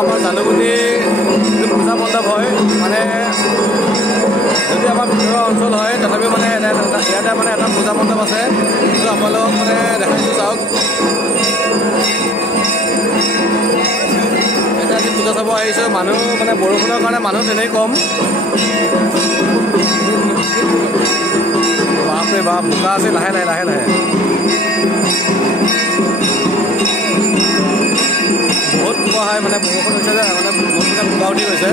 আমাৰ জালুগুটি পূজা মণ্ডপ হয় মানে যদি আমাৰ ভিতৰুৱা অঞ্চল হয় তথাপিও মানে ইয়াতে মানে এটা পূজা মণ্ডপ আছে সেইটো আপোনালোকক মানে দেখাইছোঁ চাওক। এতিয়া আজি পূজা চাব আহিছোঁ, মানুহ মানে বৰষুণৰ কাৰণে মানুহ তেনেই কম। বাপৰে বাপ বোকা আছে, লাহে লাহে লাহে লাহে বহুত বোকা হয় মানে বৰষুণ হৈছে যে মানে বহুত মানে বোকা উঠি গৈছে।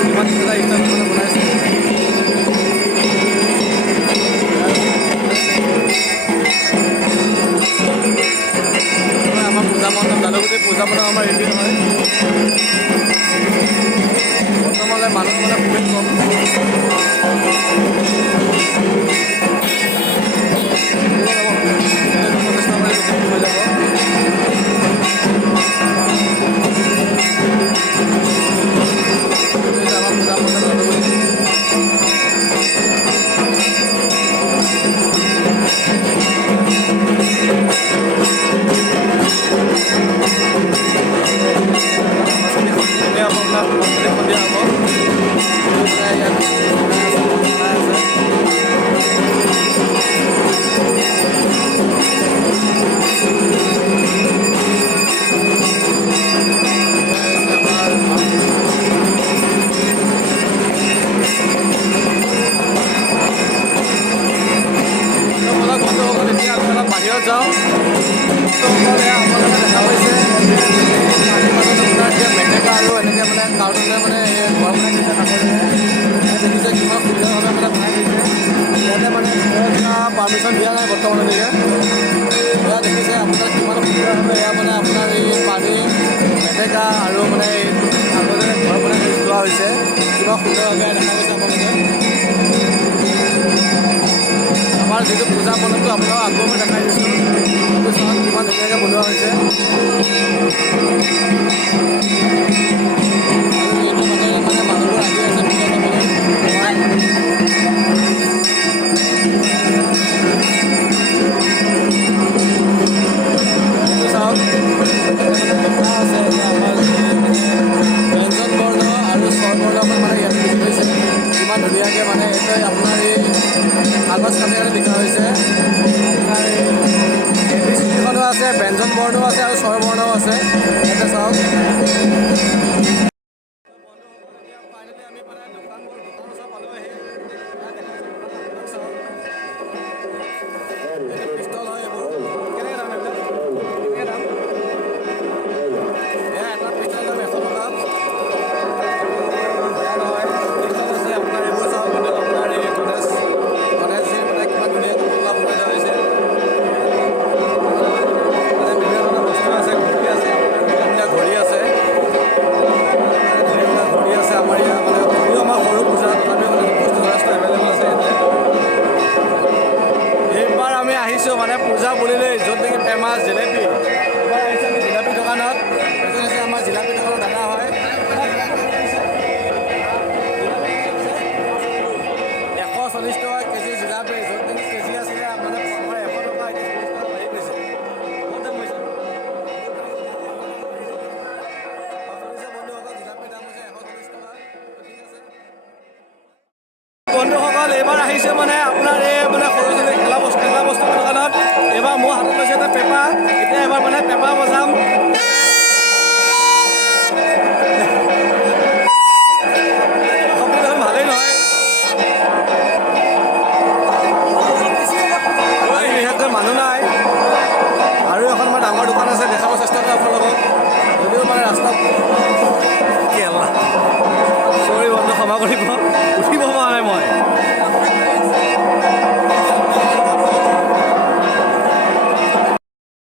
কিমান এটা ষ্টাইল মানে বনাইছে আমাৰ পূজা মণ্ডপ জালুগুটি পূজা মণ্ডপ আমাৰ ৰেডি হয়। বৰ্তমানলৈ মানুহ মানে খুবেই কম। বাহিৰত যাওঁ আপোনালোকে দেখা পাইছে পানীৰ মাজত আপোনাৰ এতিয়া মেটেকা আৰু এনেকৈ মানে কাৰ্টুনে মানে ঘৰ বনাই দিছে কাষতে দেখিছে কিমান সুন্দৰভাৱে মানে বনাই দিছে। ইয়াতে মানে পাৰ্মিশ্যন দিয়া নাই বৰ্তমানলৈকে। এয়া দেখিছে আপোনাৰ কিমান সুন্দৰভাৱে এয়া মানে আপোনাৰ এই পানী মেটেকা আৰু মানে এই আগতে ঘৰ বনাই যোৱা হৈছে। কিমান সুন্দৰভাৱে দেখা পাইছে আপোনালোকে। আমাৰ যিটো পূজা মণ্ডপটো আপোনালোকক আকৌ মই দেখাই দিছোঁ, সেইটো চাওক কিমান ধুনীয়াকৈ বনোৱা হৈছে। আৰু এইটো বাটেৰে মানে মানুহবোৰ আহি আছে পূজা চাবলৈ। এইটো চাওক লিখা আছে যে আমাৰ ব্যঞ্জন বৰ্ণ আৰু স্বৰ বৰ্ণ মানে ইয়াত লিখি থৈছে। কিমান ধুনীয়াকৈ মানে এইটো আপোনাৰ এই কাগজ কাটেৰে লিখা হৈছে। আপোনাৰ এবিচিডিখনো আছে, ব্যঞ্জন বৰ্ণও আছে আৰু স্বৰ বৰ্ণও আছে। ইয়াতে চাওক ফাইনেলি আমি মানে দোকানৰ ওচৰ পালোহি। এইটো পিষ্টল হয়, এইবোৰ কেনেকৈ দাম এইবিলাক কেনেকৈ দাম? এয়া এটা পিষ্টল দাম 100 টকা। বেয়া নহয়, পিষ্টল আছে আপোনাৰ এইবোৰ চাওক। আপোনাৰ এই গণেশজীৰ মানে কিমান ধুনীয়াকৈ পুতলা বনাই থোৱা হৈছে। মানে বিভিন্ন ধৰণৰ বস্তু আছে, ঘড়ী আছে, আপোনাৰ ঘড়ী আছে, ঘড়ী আছে আমাৰ ইয়াত মানে ঘড়ীও আমাৰ সৰু পূজা তথাপিও মানে বস্তু যথেষ্ট এভেইলেবল আছে ইয়াতে। এইবাৰ আমি আহিছোঁ মানে পূজা বুলিলেই য'ত নেকি ফেমাছ জিলেপি। এবাৰ আহিছোঁ আমি জিলাপি দোকানত। এইটো হৈছে আমাৰ জিলাপি দোকানৰ দাদা হয়। 140 টকা কেজি জিলাপি, য'ত নেকি কেজি আছিলে মানে আমাৰ 100 টকা, এতিয়া 40 টকা বাঢ়ি গৈছে। বহুত দাম হৈছে। বন্ধুসকল জিলাপিৰ দাম হৈছে 140 টকা। ঠিক আছে বন্ধুসকল, এইবাৰ আহিছোঁ মানে আপোনাৰ এই মানে সৰু ছোৱালী খেলা বস্তু দোকানত। এইবাৰ মোৰ হাতত লৈছে এটা পেপা। এতিয়া এবাৰ মানে পেপা বজাম। ভালেই নহয়, বিশেষকৈ মানুহ নাই। আৰু এখন মানে ডাঙৰ দোকান আছে, দেখাব চেষ্টা কৰোঁ আপোনালোকক। যদিও মানে ৰাস্তা চৰি বন্ধু ক্ষমা কৰিব, উঠিব পৰা নাই মই।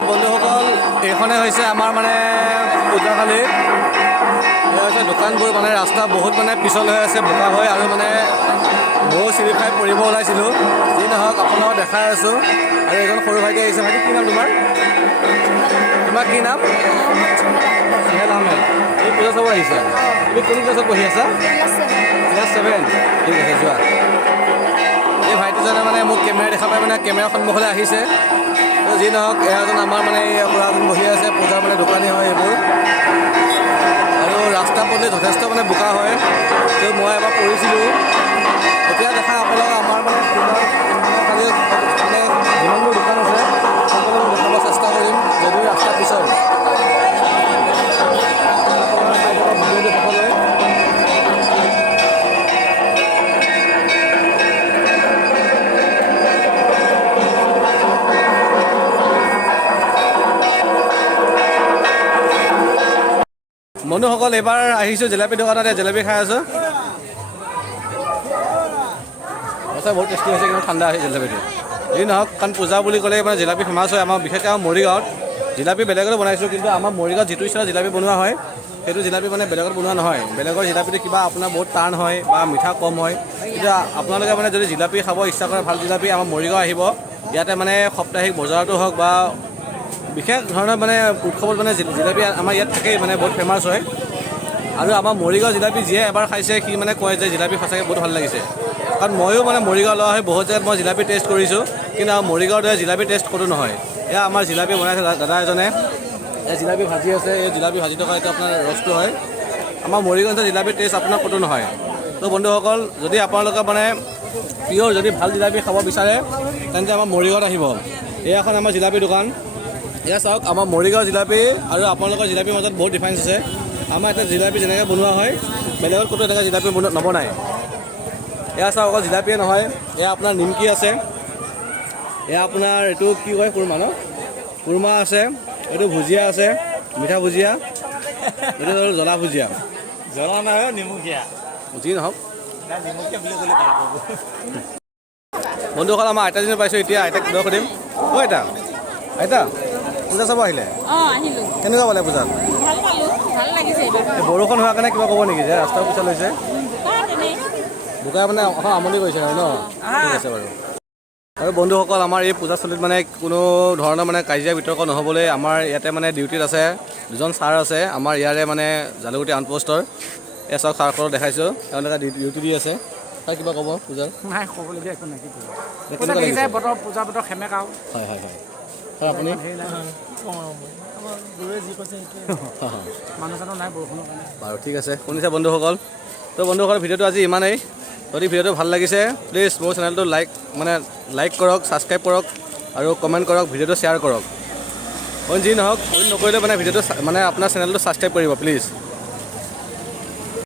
বন্ধুসকল, এইখনে হৈছে আমাৰ মানে পূজাশালী। আছে দোকানবোৰ মানে ৰাস্তা বহুত মানে পিছল হৈ আছে বোকা হৈ আৰু মানে ময়ো চিৰি খাই পৰিব ওলাইছিলোঁ যি নহওক আপোনালোকক দেখাই আছোঁ আৰু এজন সৰু ভাইটি আহিছে ভাইটি কি নাম তোমাৰ কি নাম সুহেল আহমেদ এই পূজা চাব আহিছে তুমি কোন ক্লাছত পঢ়ি আছা ক্লাছ 7 ঠিক আছে যোৱা এই ভাইটিজনে মানে মোক কেমেৰা দেখা পাই মানে কেমেৰা সন্মুখলৈ আহিছে তো যি নহওক এজন আমাৰ মানে এই খুৰাজন বহি আছে পূজাৰ মানে দোকানী হয় এইবোৰ আৰু ৰাস্তা পদূলি যথেষ্ট মানে বোকা হয় তো মই এবাৰ পৰিছিলোঁ এতিয়া দেখা আপোনালোকক আমাৰ মানে পূজাৰ কালি মানে যিমানবোৰ দোকান আছে সকলো দেখাব চেষ্টা কৰিম যদিও ৰাস্তা পিছল সকলোৱে বন্ধুসকল এইবাৰ আহিছোঁ জিলাপি দোকানতে জিলাপি খাই আছোঁ সঁচাই বহুত টেষ্টি হৈছে কিন্তু ঠাণ্ডা হৈছে জিলাপিটো এই নহওক কাৰণ পূজা বুলি ক'লে মানে জিলাপি ফেমাছ হয় আমাৰ বিশেষকৈ আমাৰ মৰিগাঁৱত জিলাপি বেলেগতো বনাইছোঁ কিন্তু আমাৰ মৰিগাঁৱত যিটো ষ্টাইলত জিলাপি বনোৱা হয় সেইটো জিলাপি মানে বেলেগত বনোৱা নহয় বেলেগৰ জিলাপিটো কিবা আপোনাৰ বহুত টান হয় বা মিঠা কম হয় কিন্তু আপোনালোকে মানে যদি জিলাপি খাব ইচ্ছা কৰে ভাল জিলাপি আমাৰ মৰিগাঁও আহিব ইয়াতে মানে সাপ্তাহিক বজাৰতো হওক বা বিশেষ ধৰণৰ মানে উৎসৱত মানে জিলাপি আমাৰ ইয়াত থাকেই মানে বহুত ফেমাছ হয় আৰু আমাৰ মৰিগাঁও জিলাপি যিয়ে এবাৰ খাইছে সি মানে কয় যে জিলাপি সঁচাকৈ বহুত ভাল লাগিছে কাৰণ ময়ো মানে মৰিগাঁও লোৱা হয় বহুত জেগাত মই জিলাপি টেষ্ট কৰিছোঁ কিন্তু আমাৰ মৰিগাঁৱৰ দৰে জিলাপি টেষ্ট ক'তো নহয় এয়া আমাৰ জিলাপি বনাইছে দাদা এজনে এই জিলাপি ভাজি আছে এই জিলাপি ভাজি থকা এইটো আপোনাৰ ৰসটো হয় আমাৰ মৰিগাঁৱত জিলাপি টেষ্ট আপোনাৰ ক'তো নহয় তো বন্ধুসকল যদি আপোনালোকে মানে পিয়'ৰ যদি ভাল জিলাপি খাব বিচাৰে তেন্তে আমাৰ মৰিগাঁৱত আহিব এয়াখন আমাৰ জিলাপি দোকান এয়া চাওক আমাৰ মৰিগাঁও জিলাপি আৰু আপোনালোকৰ জিলাপিৰ মাজত বহুত ডিফাৰেঞ্চ আছে আমাৰ এটা জিলাপি যেনেকৈ বনোৱা হয় বেলেগত ক'তো এনেকৈ জিলাপি নবনায় এয়া চাওক অকল জিলাপিয়ে নহয় এয়া আপোনাৰ নিমকি আছে এয়া আপোনাৰ এইটো কি কয় কুৰমা ন কুৰমা আছে এইটো ভুজিয়া আছে মিঠা ভুজিয়া এইটো হ'ল জ্বলা ভুজিয়া জ্বলা নহয় নিমখীয়া যি নহওক নিমখীয়া বুলি ক'লে ভাল পাব বন্ধুসকল আমাৰ আইতাজনী পাইছোঁ এতিয়া আইতাক কিবা সুধিম অ' আইতা পূজা চাব আহিলে আহিলোঁ কেনেকুৱা পালে পূজাত ভাল পালোঁ ভাল লাগিছে এইবাৰ বৰষুণ হোৱাৰ কাৰণে কিবা ক'ব নেকি যে ৰাস্তাও পিছল হৈছে তেনেই বোকাই মানে অকণ আমনি কৰিছে আৰু ন ঠিক আছে বাৰু আৰু বন্ধুসকল আমাৰ এই পূজাস্থলীত মানে কোনো ধৰণৰ মানে কাজিয়া বিতৰ্ক নহ'বলৈ আমাৰ ইয়াতে মানে ডিউটিত আছে দুজন ছাৰ আছে আমাৰ ইয়াৰে মানে জালুগুটি আউটপোষ্টৰ এই চাওক ছাৰসকলক দেখাইছোঁ তেওঁলোকে ডিউটি দি আছে তাৰ কিবা ক'ব পূজাৰ নাই ক'বলগীয়া একো নাই কেনেকুৱা লাগিছে বতৰ পূজা বতৰ সেমেকাও হয় হয় হয় হয় আপুনি মানুহ চানুহ নাই বৰষুণৰ কাৰণে বাৰু ঠিক আছে শুনিছে বন্ধুসকল তো বন্ধুসকল ভিডিঅ'টো আজি ইমানেই যদি ভিডিঅ'টো ভাল লাগিছে প্লিজ মোৰ চেনেলটো লাইক কৰক ছাবস্ক্ৰাইব কৰক আৰু কমেণ্ট কৰক ভিডিঅ'টো শ্বেয়াৰ কৰক যি নহওক নকৰিলে মানে ভিডিঅ'টো মানে আপোনাৰ চেনেলটো ছাবস্ক্ৰাইব কৰিব প্লিজ